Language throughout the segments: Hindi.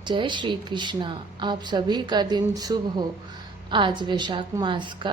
जय श्री कृष्णा। आप सभी का दिन शुभ हो। आज वैशाख मास का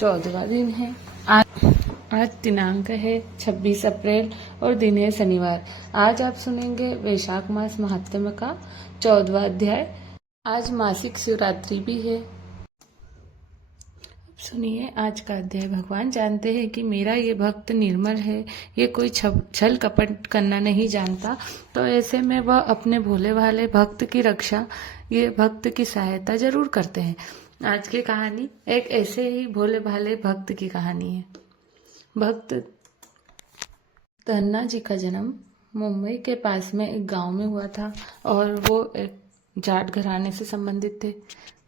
14वां दिन है। आज दिनांक है 26 अप्रैल और दिन है शनिवार। आज आप सुनेंगे वैशाख मास महात्म्य का 14वां अध्याय। आज मासिक शिवरात्रि भी है। सुनिए आज का अध्याय। भगवान जानते हैं कि मेरा ये भक्त निर्मल है, ये कोई छल कपट करना नहीं जानता, तो ऐसे में वह अपने भोले भाले भक्त की रक्षा, ये भक्त की सहायता जरूर करते हैं। आज की कहानी एक ऐसे ही भोले भाले भक्त की कहानी है। भक्त धन्ना जी का जन्म मुंबई के पास में एक गांव में हुआ था और वो एक जाट घराने से संबंधित थे।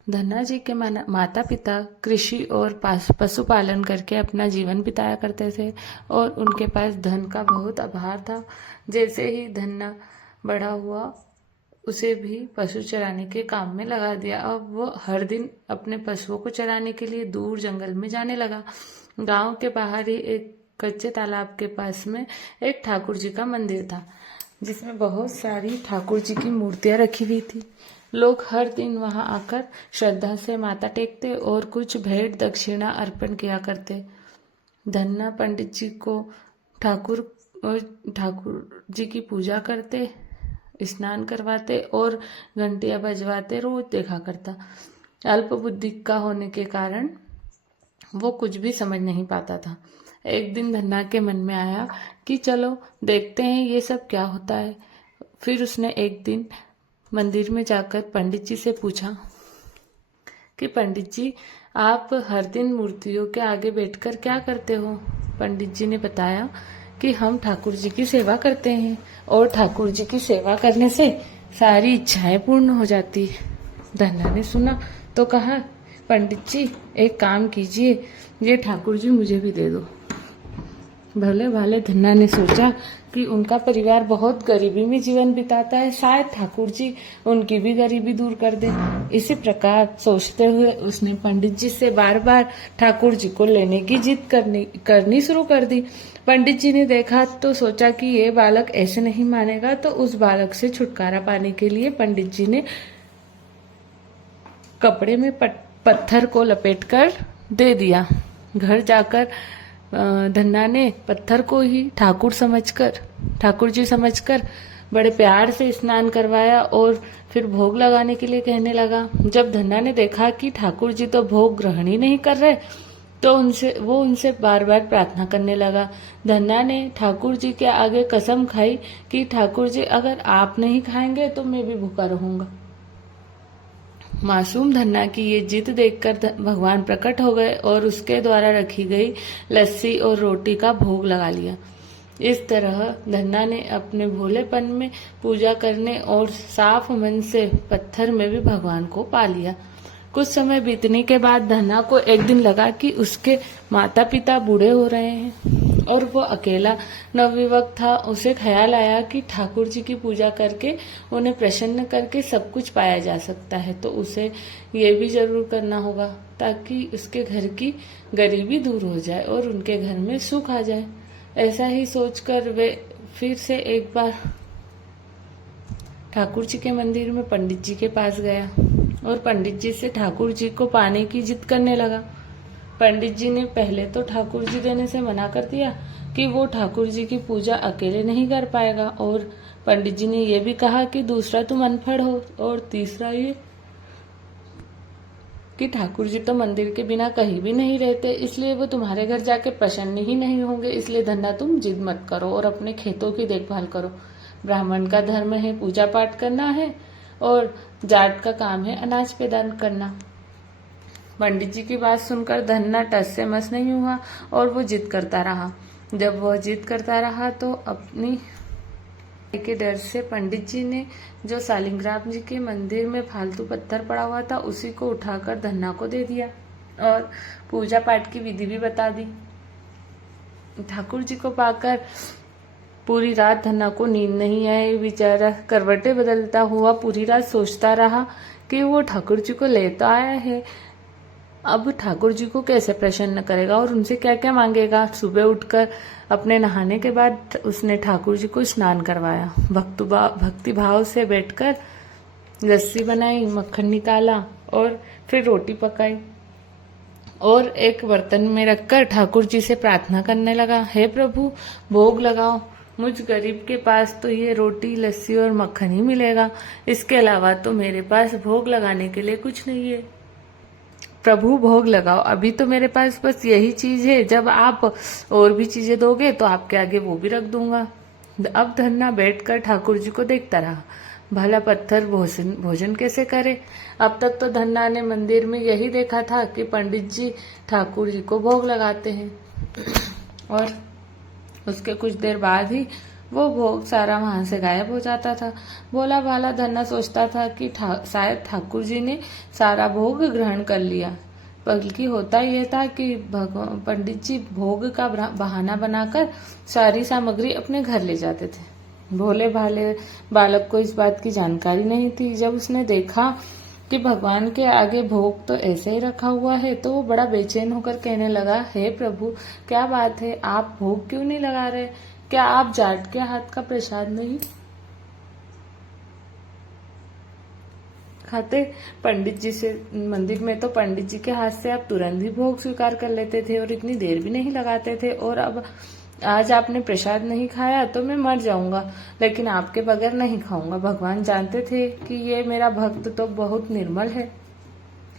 धन्ना जी के माता पिता कृषि और पशुपालन करके अपना जीवन बिताया करते थे और उनके पास धन का बहुत अभाव था। जैसे ही धन्ना बड़ा हुआ उसे भी पशु चराने के काम में लगा दिया। अब वो हर दिन अपने पशुओं को चराने के लिए दूर जंगल में जाने लगा। गांव के बाहर ही एक कच्चे तालाब के पास में एक ठाकुर जी का मंदिर था, जिसमें बहुत सारी ठाकुर जी की मूर्तियां रखी हुई थी। लोग हर दिन वहां आकर श्रद्धा से माथा टेकते और कुछ भेंट दक्षिणा अर्पण किया करते। धन्ना पंडित जी को ठाकुर जी की पूजा करते, स्नान करवाते और घंटियां बजवाते रोज देखा करता। अल्प बुद्धि का होने के कारण वो कुछ भी समझ नहीं पाता था। एक दिन धन्ना के मन में आया कि चलो देखते हैं ये सब क्या होता है। फिर उसने एक दिन मंदिर में जाकर पंडित जी से पूछा कि पंडित जी, आप हर दिन मूर्तियों के आगे बैठकर क्या करते हो? पंडित जी ने बताया कि हम ठाकुर जी की सेवा करते हैं और ठाकुर जी की सेवा करने से सारी इच्छाएं पूर्ण हो जाती है। धन्ना ने सुना तो कहा, पंडित जी एक काम कीजिए, ये ठाकुर जी मुझे भी दे दो। भले भाले धन्ना ने सोचा कि उनका परिवार बहुत गरीबी में जीवन बिताता है, शायद ठाकुर जी उनकी भी गरीबी दूर कर दे। इसी प्रकार सोचते हुए उसने पंडित जी से बार बार ठाकुर जी को लेने की जिद करनी शुरू कर दी। पंडित जी ने देखा तो सोचा कि ये बालक ऐसे नहीं मानेगा, तो उस बालक से छुटकारा पाने के लिए पंडित जी ने कपड़े में पत्थर को लपेटकर दे दिया। घर जाकर धन्ना ने पत्थर को ही ठाकुर जी समझकर बड़े प्यार से स्नान करवाया और फिर भोग लगाने के लिए कहने लगा। जब धन्ना ने देखा कि ठाकुर जी तो भोग ग्रहण ही नहीं कर रहे, तो उनसे बार बार प्रार्थना करने लगा। धन्ना ने ठाकुर जी के आगे कसम खाई कि ठाकुर जी अगर आप नहीं खाएंगे तो मैं भी भूखा रहूंगा। मासूम धन्ना की ये जिद देखकर भगवान प्रकट हो गए और उसके द्वारा रखी गई लस्सी और रोटी का भोग लगा लिया। इस तरह धन्ना ने अपने भोलेपन में पूजा करने और साफ मन से पत्थर में भी भगवान को पा लिया। कुछ समय बीतने के बाद धन्ना को एक दिन लगा कि उसके माता पिता बूढ़े हो रहे हैं और वो अकेला नवयुवक था। उसे ख्याल आया कि ठाकुर जी की पूजा करके उन्हें प्रसन्न करके सब कुछ पाया जा सकता है, तो उसे ये भी जरूर करना होगा ताकि उसके घर की गरीबी दूर हो जाए और उनके घर में सुख आ जाए। ऐसा ही सोचकर वे फिर से एक बार ठाकुर जी के मंदिर में पंडित जी के पास गया और पंडित जी से ठाकुर जी को पाने की जिद करने लगा। पंडित जी ने पहले तो ठाकुर जी देने से मना कर दिया कि वो ठाकुर जी की पूजा अकेले नहीं कर पाएगा, और पंडित जी ने यह भी कहा कि दूसरा तुम अनपढ़ हो और तीसरा ये कि ठाकुर जी तो मंदिर के बिना कहीं भी नहीं रहते, इसलिए वो तुम्हारे घर जाके प्रसन्न ही नहीं होंगे। इसलिए धन्ना तुम जिद मत करो और अपने खेतों की देखभाल करो। ब्राह्मण का धर्म है पूजा पाठ करना है और जाट का काम है अनाज पैदा करना। पंडित जी की बात सुनकर धन्ना टस से मस नहीं हुआ और वो जिद करता रहा। जब वह जिद करता रहा तो अपनी के डर से पंडित जी ने जो सालिग्राम जी के मंदिर में फालतू पत्थर पड़ा हुआ था उसी को उठाकर धन्ना को दे दिया और पूजा पाठ की विधि भी बता दी। ठाकुर जी को पाकर पूरी रात धन्ना को नींद नहीं आई। बेचारा करवटें बदलता हुआ पूरी रात सोचता रहा कि वो ठाकुर जी को ले तो आया है, अब ठाकुर जी को कैसे प्रसन्न करेगा और उनसे क्या क्या मांगेगा। सुबह उठकर अपने नहाने के बाद उसने ठाकुर जी को स्नान करवाया। भक्ति भाव से बैठकर लस्सी बनाई, मक्खन निकाला और फिर रोटी पकाई और एक बर्तन में रखकर ठाकुर जी से प्रार्थना करने लगा, हे प्रभु भोग लगाओ, मुझ गरीब के पास तो ये रोटी, लस्सी और मक्खन ही मिलेगा, इसके अलावा तो मेरे पास भोग लगाने के लिए कुछ नहीं है। प्रभु भोग लगाओ, अभी तो मेरे पास बस यही चीज है, जब आप और भी चीजें दोगे तो आपके आगे वो भी रख दूंगा। अब धन्ना बैठकर ठाकुर जी को देखता रहा, भला पत्थर भोजन कैसे करे। अब तक तो धन्ना ने मंदिर में यही देखा था कि पंडित जी ठाकुर जी को भोग लगाते हैं और उसके कुछ देर बाद ही वो भोग सारा वहां से गायब हो जाता था। भोला भाला धन्ना सोचता था कि शायद ठाकुर जी ने सारा भोग ग्रहण कर लिया, बल्कि होता यह था कि पंडित जी भोग का बहाना बनाकर सारी सामग्री अपने घर ले जाते थे। भोले भाले बालक को इस बात की जानकारी नहीं थी। जब उसने देखा कि भगवान के आगे भोग तो ऐसे ही रखा हुआ है तो वो बड़ा बेचैन होकर कहने लगा, हे प्रभु क्या बात है, आप भोग क्यों नहीं लगा रहे? क्या आप जाट के हाथ का प्रसाद नहीं खाते? पंडित जी से मंदिर में तो पंडित जी के हाथ से आप तुरंत ही भोग स्वीकार कर लेते थे और इतनी देर भी नहीं लगाते थे, और अब आज आपने प्रसाद नहीं खाया तो मैं मर जाऊंगा, लेकिन आपके बगैर नहीं खाऊंगा। भगवान जानते थे कि ये मेरा भक्त तो बहुत निर्मल है,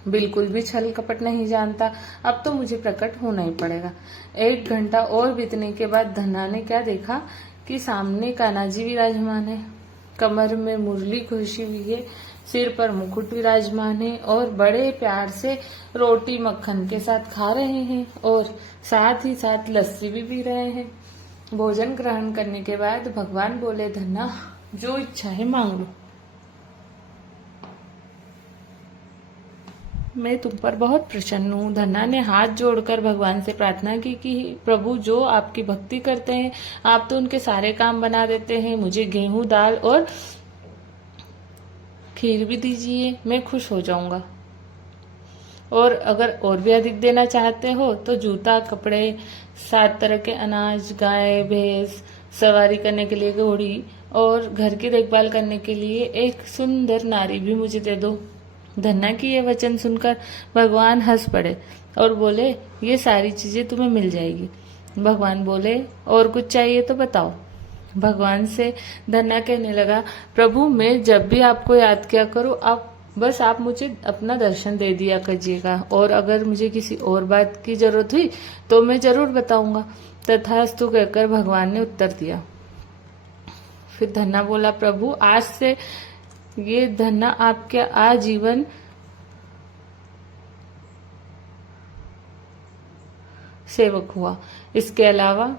बिल्कुल भी छल कपट नहीं जानता, अब तो मुझे प्रकट होना ही पड़ेगा। 1 घंटा और बीतने के बाद धन्ना ने क्या देखा कि सामने कान्हा जी विराजमान है, कमर में मुरली घुसी हुई है, सिर पर मुकुट विराजमान है और बड़े प्यार से रोटी मक्खन के साथ खा रहे हैं और साथ ही साथ लस्सी भी पी रहे हैं। भोजन ग्रहण करने के बाद भगवान बोले, धन्ना जो इच्छा है मांग लो, मैं तुम पर बहुत प्रसन्न हूँ। धन्ना ने हाथ जोड़कर भगवान से प्रार्थना की कि प्रभु जो आपकी भक्ति करते हैं आप तो उनके सारे काम बना देते हैं, मुझे गेहूं दाल और खीर भी दीजिए, मैं खुश हो जाऊंगा। और अगर और भी अधिक देना चाहते हो तो जूता, कपड़े, 7 तरह के अनाज, गाय भैंस, सवारी करने के लिए घोड़ी और घर की देखभाल करने के लिए एक सुंदर नारी भी मुझे दे दो। धन्ना की ये वचन सुनकर भगवान हंस पड़े और बोले, ये सारी चीजें तुम्हें मिल जाएगी। भगवान बोले, और कुछ चाहिए तो बताओ। भगवान से धन्ना कहने लगा, प्रभु मैं जब भी आपको याद किया करूँ बस आप मुझे अपना दर्शन दे दिया कीजिएगा, और अगर मुझे किसी और बात की जरूरत हुई तो मैं जरूर बताऊंगा। तथास्तु कहकर भगवान ने उत्तर दिया। फिर धन्ना बोला, प्रभु आज से ये धन्ना आपके आजीवन सेवक हुआ, इसके अलावा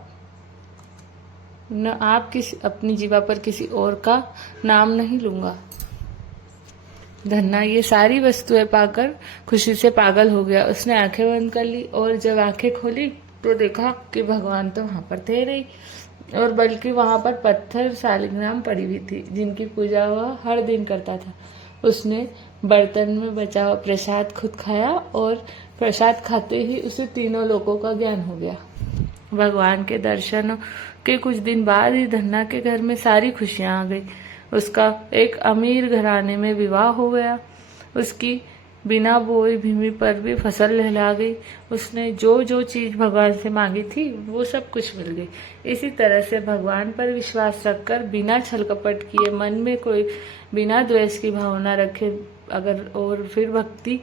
न आप अपनी जीवा पर किसी और का नाम नहीं लूंगा। धन्ना ये सारी वस्तुएं पाकर खुशी से पागल हो गया। उसने आंखें बंद कर ली और जब आंखें खोली तो देखा कि भगवान तो वहां पर थे नहीं, और बल्कि वहां पर पत्थर सालिग्राम पड़ी हुई थी जिनकी पूजा वह हर दिन करता था। उसने बर्तन में बचा हुआ प्रसाद खुद खाया और प्रसाद खाते ही उसे तीनों लोकों का ज्ञान हो गया। भगवान के दर्शन के कुछ दिन बाद ही धन्ना के घर में सारी खुशियां आ गई। उसका एक अमीर घराने में विवाह हो गया। उसकी बिना बोई भूमि पर भी फसल लहला गई। उसने जो जो चीज भगवान से मांगी थी वो सब कुछ मिल गई। इसी तरह से भगवान पर विश्वास रखकर बिना छल कपट किए, मन में कोई बिना द्वेष की भावना रखे अगर और फिर भक्ति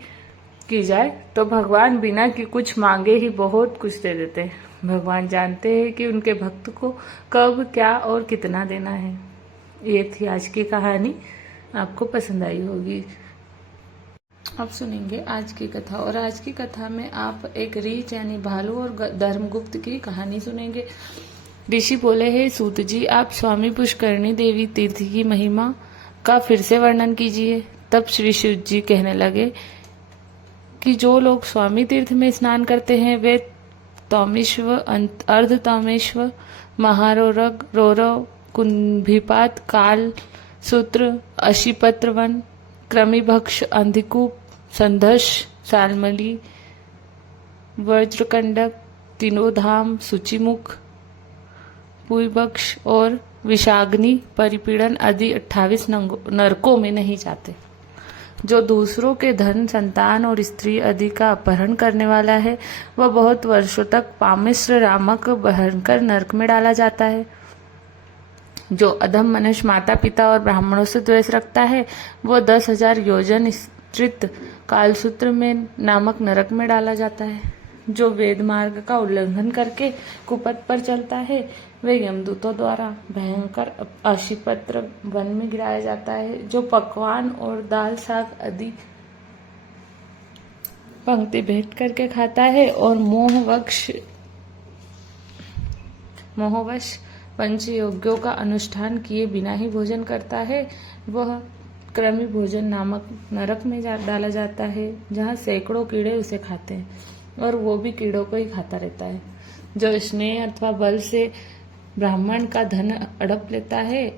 की जाए तो भगवान बिना कि कुछ मांगे ही बहुत कुछ दे देते हैं। भगवान जानते हैं कि उनके भक्त को कब, क्या और कितना देना है। ये थी आज की कहानी, आपको पसंद आई होगी। अब सुनेंगे आज की कथा, और आज की कथा में आप एक रीछ यानी भालू और धर्मगुप्त की कहानी सुनेंगे। ऋषि बोले, हे सूत जी, आप स्वामी पुष्करणी देवी तीर्थ की महिमा का फिर से वर्णन कीजिए। तब श्री शिव जी कहने लगे कि जो लोग स्वामी तीर्थ में स्नान करते हैं वे तौमेश्व, अर्ध तौमेश्व, महारोरग, रौरव, कुंभिपात, काल सूत्र, अशिपत्र वन, कृमिभक्ष, अंधिकूप, संधर्ष, सालमली, वज्रकंडक, तिनोधाम, सूचिमुख, पुईबक्ष और विषाग्नि परिपीड़न आदि 28 नरकों में नहीं जाते। जो दूसरों के धन, संतान और स्त्री आदि का अपहरण करने वाला है, वह बहुत वर्षों तक पामिश्र नामक भयंकर नरक में डाला जाता है। जो अधम मनुष्य माता पिता और ब्राह्मणों से द्वेष रखता है, वह 10,000 योजन स्त्रित कालसूत्र में नामक नरक में डाला जाता है। जो वेद मार्ग का उल्लंघन करके कुपथ पर चलता है, वे यमदूतों द्वारा भयंकर अशिपत्र वन में गिराया जाता है। जो पकवान और दाल साग आदि पंक्ति भेंट करके खाता है और मोहवश पंच यज्ञों का अनुष्ठान किए बिना ही भोजन करता है, वह कृमि भोजन नामक नरक में डाला जाता है, जहाँ सैकड़ों कीड़े उसे खाते हैं और वो भी कीड़ों को ही खाता रहता है। जो स्नेह अथवा बल से ब्राह्मण का धन हड़प लेता है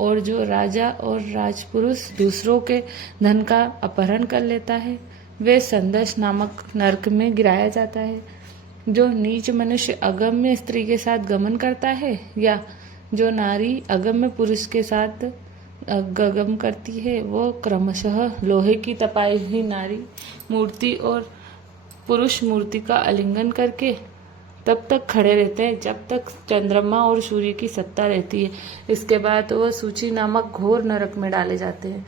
और जो राजा और राजपुरुष दूसरों के धन का अपहरण कर लेता है, वे संदश नामक नरक में गिराया जाता है। जो नीच मनुष्य अगम्य स्त्री के साथ गमन करता है, या जो नारी अगम्य पुरुष के साथ गगन करती है, वो क्रमशः लोहे की तपाई हुई नारी मूर्ति और पुरुष मूर्ति का आलिंगन करके तब तक खड़े रहते हैं जब तक चंद्रमा और सूर्य की सत्ता रहती है। इसके बाद वह सूची नामक घोर नरक में डाले जाते हैं।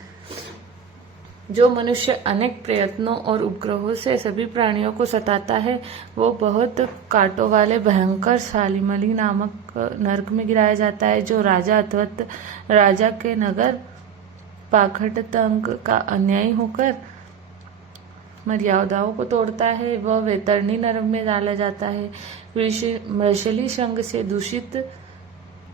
जो मनुष्य अनेक प्रयत्नों और उपग्रहों से सभी प्राणियों को सताता है, वो बहुत कांटों वाले भयंकर शालिमली नामक नरक में गिराया जाता है। जो राजा अथवा राजा के नगर पाखंडतंक का अन्यायी होकर मर्यादाओं को तोड़ता है, वह वैतरणी नरक में डाला जाता है। मृषली संग से दूषित,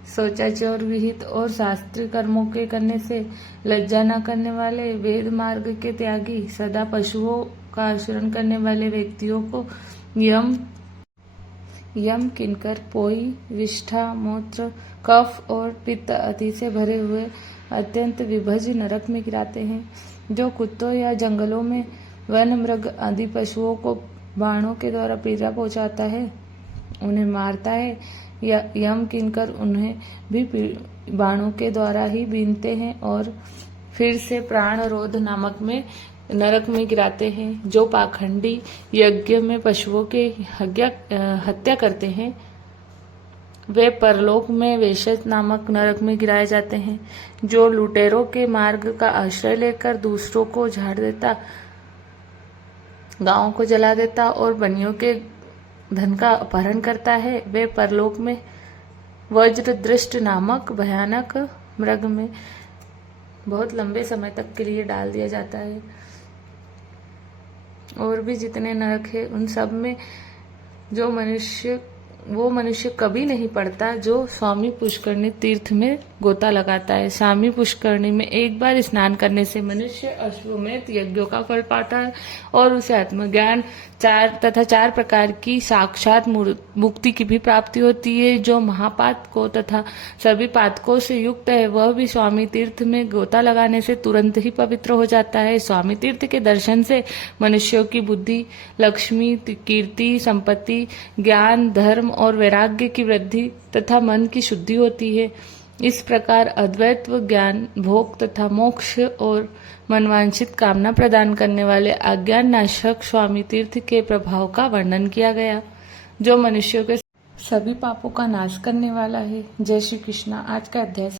शौचाचार विहित और शास्त्रीय कर्मों के करने से लज्जा न करने वाले, वेद मार्ग के त्यागी, सदा पशुओं का आचरण करने वाले व्यक्तियों को यम किंकर, पोई, विष्ठा, मूत्र, कफ और पित्त आदि से भरे हुए अत्यंत विभज्य नरक में गिराते हैं। जो कुत्तों या जंगलों में वन मृग आदि पशुओं को बाणों के द्वारा पीड़ा पहुंचाता है, उन्हें मारता है, या यम किंकर उन्हें भी बाणों के द्वारा ही बीनते हैं और फिर से प्राण रोध नामक में नरक में गिराते हैं। जो पाखंडी यज्ञ में पशुओं के हत्या करते हैं, वे परलोक में वेश्य नामक नरक में गिराए जाते हैं। जो लुटेरों के मार्ग का आश्रय लेकर दूसरों को झाड़ देता, गांवों को जला देता और बनियों के धन का अपहरण करता है, वे परलोक में वज्रदृष्ट नामक भयानक मृग में बहुत लंबे समय तक के लिए डाल दिया जाता है। और भी जितने नरक है, उन सब में वो मनुष्य कभी नहीं पड़ता जो स्वामी पुष्करणी तीर्थ में गोता लगाता है। स्वामी पुष्करणी में एक बार स्नान करने से मनुष्य अश्वमेध यज्ञों का फल पाता है और उसे आत्मज्ञान 4 प्रकार की साक्षात मुक्ति की भी प्राप्ति होती है। जो महापातकों तथा सभी पातकों से युक्त है, वह भी स्वामी तीर्थ में गोता लगाने से तुरंत ही पवित्र हो जाता है। स्वामी तीर्थ के दर्शन से मनुष्यों की बुद्धि, लक्ष्मी, कीर्ति, संपत्ति, ज्ञान, धर्म और वैराग्य की वृद्धि तथा मन की शुद्धि होती है। इस प्रकार अद्वैत ज्ञान, भोग तथा मोक्ष और मनवांछित कामना प्रदान करने वाले अज्ञान नाशक स्वामी तीर्थ के प्रभाव का वर्णन किया गया, जो मनुष्यों के सभी पापों का नाश करने वाला है। जय श्री कृष्णा। आज का अध्याय